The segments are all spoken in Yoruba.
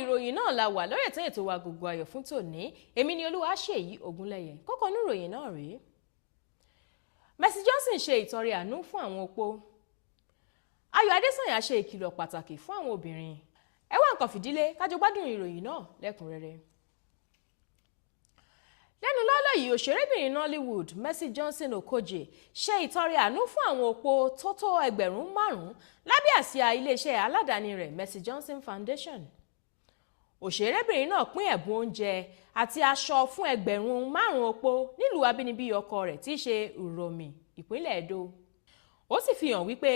ìròyìn náà la wà lórí ètò wa Agogo Ayo fún tòní. Èmi ni Olúwaṣèyí Ògúnlẹ̀yẹ. Kókó nínú ìròyìn náà rèé. Mercy Johnson ṣe ìtọrẹ àánú fún àwọn opó. Ayọ̀ Adésànyà ṣe ìkìlọ̀ pàtàkì fún àwọn obìnrin. Ẹ wá nǹkan fìdílé ká jọ gbádùn ìròyìn náà lẹ́kùnrẹ́rẹ́. Lẹ́nu lọ́lọ́ yìí, òṣèrébìnrin Nollywood Mercy Johnson Okoje ṣe ìtọrẹ àánú fún àwọn opó tó tó 5,000 lábẹ́ àsíá iléeṣẹ́ aládàáni rẹ̀ Mercy Johnson Foundation. Òṣèrébìnrin náà pín ẹ̀bùn oúnjẹ àti aṣọ fún 5,000 opó nílùú abínibí ọkọ rẹ̀ tí í ṣe Uromi, ìpínlẹ̀ Edo. Ó sì fi hàn wípé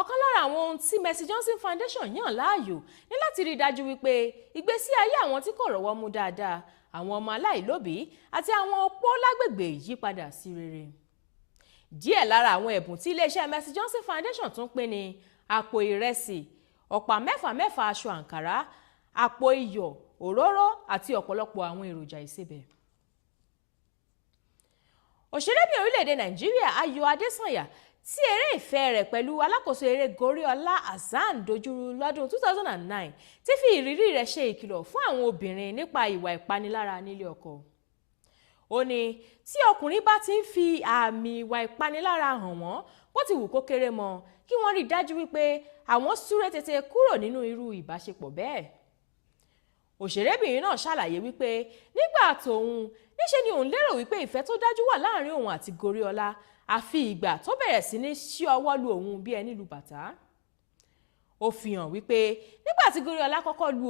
ọ̀kan lára àwọn ohun tí Mercy Johnson Foundation yàn láàyò ní láti rí dájú wípé ìgbésí ayé àwọn tí kò rọ́wọ́ mú dáadáa, àwọn ọmọ aláìlóbìí àti àwọn opó lágbègbè yípadà sí rere. Díẹ̀ lára àwọn ẹ̀bùn tí iléeṣẹ́ Mercy Johnson Foundation tún pín ní àpò ìrẹsì, ọ̀pá 6 aṣọ àǹkárá, àpò iyọ̀, òróró àti ọ̀pọ̀lọpọ̀ àwọn èròjà ìsebẹ̀. Òṣèrébìnrin orílẹ̀-èdè Nàìjíríà Ayọ̀ Adésànyà tí eré ìfẹ́ rẹ̀ pẹ̀lú alákòóso eré Goriola Hassan dojúrú lọ́dún 2009 ti fi ìrírí rẹ̀ ṣe ìkìlọ̀ fún àwọn obìnrin nípa ìwà ìpanilára nílé ọkọ. Ó ní tí ọkùnrin bá ti ń fi àmì ìwà ìpanilára hàn wọ́n bó ti wù kó kéré mọ́, kí wọ́n rí dájú wípé àwọn súré tètè kúrò nínú irú ìbáṣepọ̀ bẹ́ẹ̀. Òṣèrébìnrin náà ṣàlàyé wípé nígbà tóun níṣe ni òun lérò wípé ìfẹ́ tó dájú wà láàrin òun àti Goriola, àfi ìgbà tó bẹ̀rẹ̀ sí ní ṣí ọwọ́ lu òun bí ẹni lu bàtà. Ó fi hàn wípé nígbà tí Goriola kọ́kọ́ lu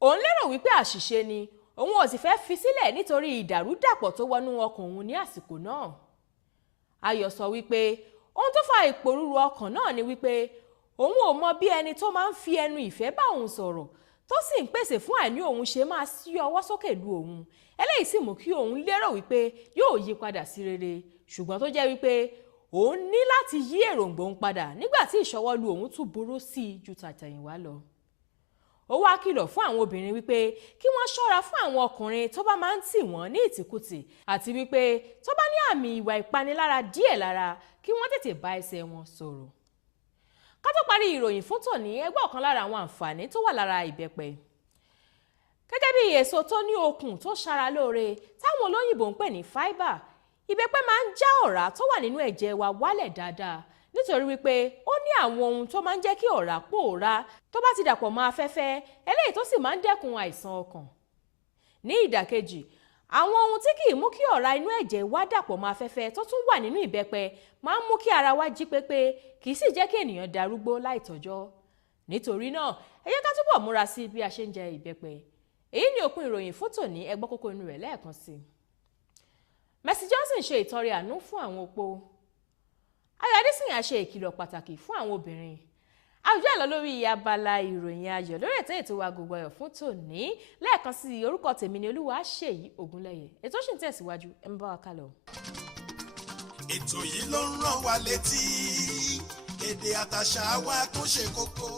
òun lérò wípé àṣìṣe ni, òun ò sì fẹ́ fi sílẹ̀ nítorí ìdàrúdàpọ̀ tó wọnú ọkàn òun ní àsìkò náà. Ayọ̀ sọ wípé ohun tó fa ìpòrúru ọkàn náà ni wípé òun ò mọ bí ẹni tó máa ń fi ẹnu ìfẹ́ bá òun sọ̀rọ̀ tó sì ń pèsè fún àìní òun ṣe máa ṣí ọwọ́ sókè lu òun. Eléyìí sì mú kí òun lérò wípé yóò yí padà sí rere, ṣùgbọ́n tó jẹ́ wípé òun ní láti yí èròǹgbà òun padà nígbà tí ìṣọwọ́lu òun tún burú sí i ju tàtẹ̀yìnwá lọ. Ó wá kìlọ̀ fún àwọn obìnrin wípé kí wọ́n ṣọ́ra fún àwọn ọkùnrin tó bá máa ń tì wọ́n ní ìtìkùtì àti wípé tó bá ní àmì ìwà ìpanilára díẹ̀ lára kí wọ́n tètè bá ẹsẹ̀ wọn sọ̀rọ̀. Ká tó parí ìròyìn fún tòní, ẹ gbọ́ ọ̀kan lára àwọn àǹfààní tó wà lára ìbẹ́pẹ. Gẹ́gẹ́ bí èso tó ní okun tó ṣara lóore táwọn olóyìnbó ń pè ní fibre, ìbẹ́pẹ máa ń já ọ̀rá tó wà nínú ẹ̀jẹ̀ wa wálẹ̀ dáadáa nítorí wípé ó ní àwọn ohun tó máa ń jẹ́ kí ọ̀rá pòórá tó bá ti dàpọ̀ mọ́ afẹ́fẹ́, eléyìí tó sì máa ń dẹ́kun àìsàn ọkàn. Ní ìdàkejì, àwọn ohun tí kì í mú kí ọ̀rá inú ẹ̀jẹ̀ wa dàpọ̀ mọ́ afẹ́fẹ́ tó tún wà nínú ìbẹ́pẹ máa ń mú kí ara wa jí pépé, kì í sì jẹ́ kí ènìyàn darúgbó láìtọ́jọ́. Nítorí náà, ẹ jẹ́ ká túbọ̀ múra sí bí a ṣe ń jẹ ìbẹ́pẹ. Èyí ni òpin ìròyìn fún tòní, ẹ gbọ́ kókó inú rẹ̀ lẹ́ẹ̀kan sí i. Mercy Johnson ṣe ìtọrẹ àánú fún àwọn opó. Ayọ̀ Adésànyà ṣe ìkìlọ̀ pàtàkì fún àwọn obìnrin. Àwùjọ àlọ́ lórí abala ìròyìn ayọ̀ lórí ètò wa Agogo Ayo fún tòní. Lẹ́ẹ̀kan sí orúkọ tèmi ni Olúwaṣèyí Ògúnlẹ̀yẹ. Ètò ṣì ń tẹ̀síwájú, ẹ ń bá wa kálọ. Ètò yìí ló ń rán wa létí èdè àtàṣà wa tó ṣe kókó.